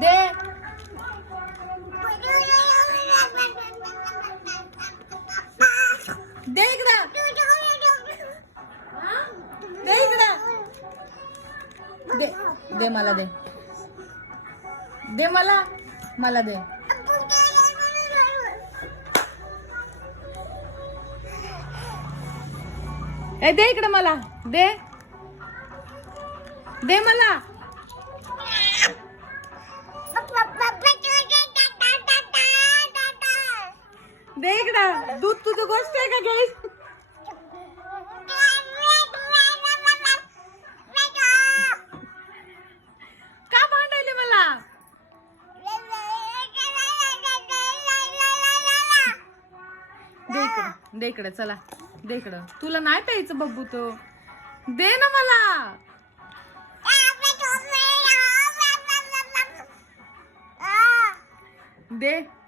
दे. दे इकडं. दे इकडं. दे. दे मला दे. दे मला. मला दे. ए दे इकडे मला. दे. दे मला. दे इकडं दूध तुझं गोष्ट आहे का घ्यायच का भांडायले मला? दे इकडं दे चला. दे इकडं. तुला नाही प्यायचं बब्बू तो. दे ना मला. दे